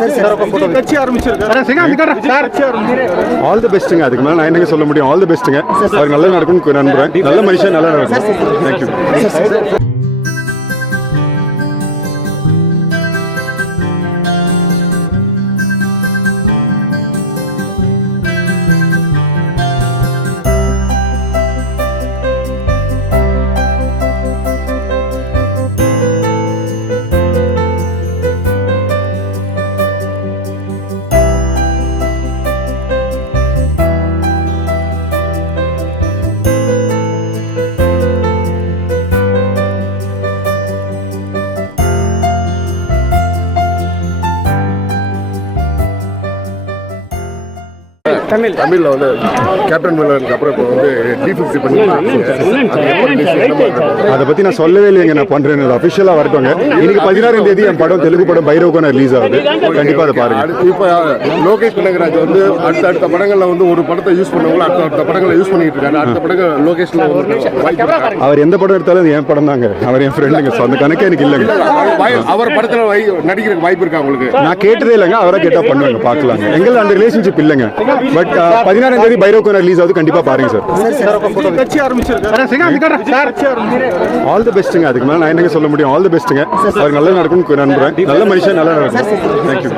கட்சி all the பெஸ்ட்டுங்க. அதுக்கு மேலே நான் என்னங்க சொல்ல முடியும்? All the பெஸ்ட்டுங்க. அவர் நல்லா நடக்கும்னு நம்புறேன். நல்ல மனுஷன், நல்லா நடக்கும். தேங்க்யூ. தமிழ்ல வந்து கேப்டன் மில்லருக்கு அப்புறம் இப்போ வந்து D50 பண்ணி அதை பத்தி நான் சொல்லவே இல்லைங்க. நான் பண்றேன் அபிஷியலா வரட்டுங்க. இன்னைக்கு 16ஆம் தேதி என் படம் தெலுங்கு படம் பைரவகோனா ரிலீஸ் ஆகுது. கண்டிப்பா அதை பாருங்க. இப்போ லோகேஷ் கனகராஜ் வந்து அடுத்த படங்கள்ல வந்து ஒரு படத்தை யூஸ் பண்ணவங்க அடுத்த படங்களை யூஸ் பண்ணிட்டு இருக்காரு. அடுத்த படங்கள் லோகேஷ்ல அவர் எந்த படம் எடுத்தாலும் அது என் படம் தாங்க. அவர் என் ஃப்ரெண்டுங்க. அந்த கணக்கே எனக்கு இல்லைங்க. அவர் படத்துல நடிக்கிறதுக்கு வாய்ப்பு இருக்கா உங்களுக்கு? நான் கேட்டதே இல்லைங்க. அவரை கேட்டா பண்ணுவாங்க, பாக்கலாங்க. எங்களுக்கு அந்த ரிலேஷன்ஷிப் இல்லைங்க. பட் 16ஆம் தேதி பைரவகோனா ரிலீஸ் ஆகுது. கண்டிப்பா பாருங்க சார். கட்சி ஆல் தி பெஸ்ட்டுங்க. அதுக்கு மேலே நான் என்னங்க சொல்ல முடியும்? All the பெஸ்ட்டுங்க. அவர் நல்லா நடக்கும்னு நம்புறேன். நல்ல மனுஷன், நல்லா நடக்கும். தேங்க்யூ.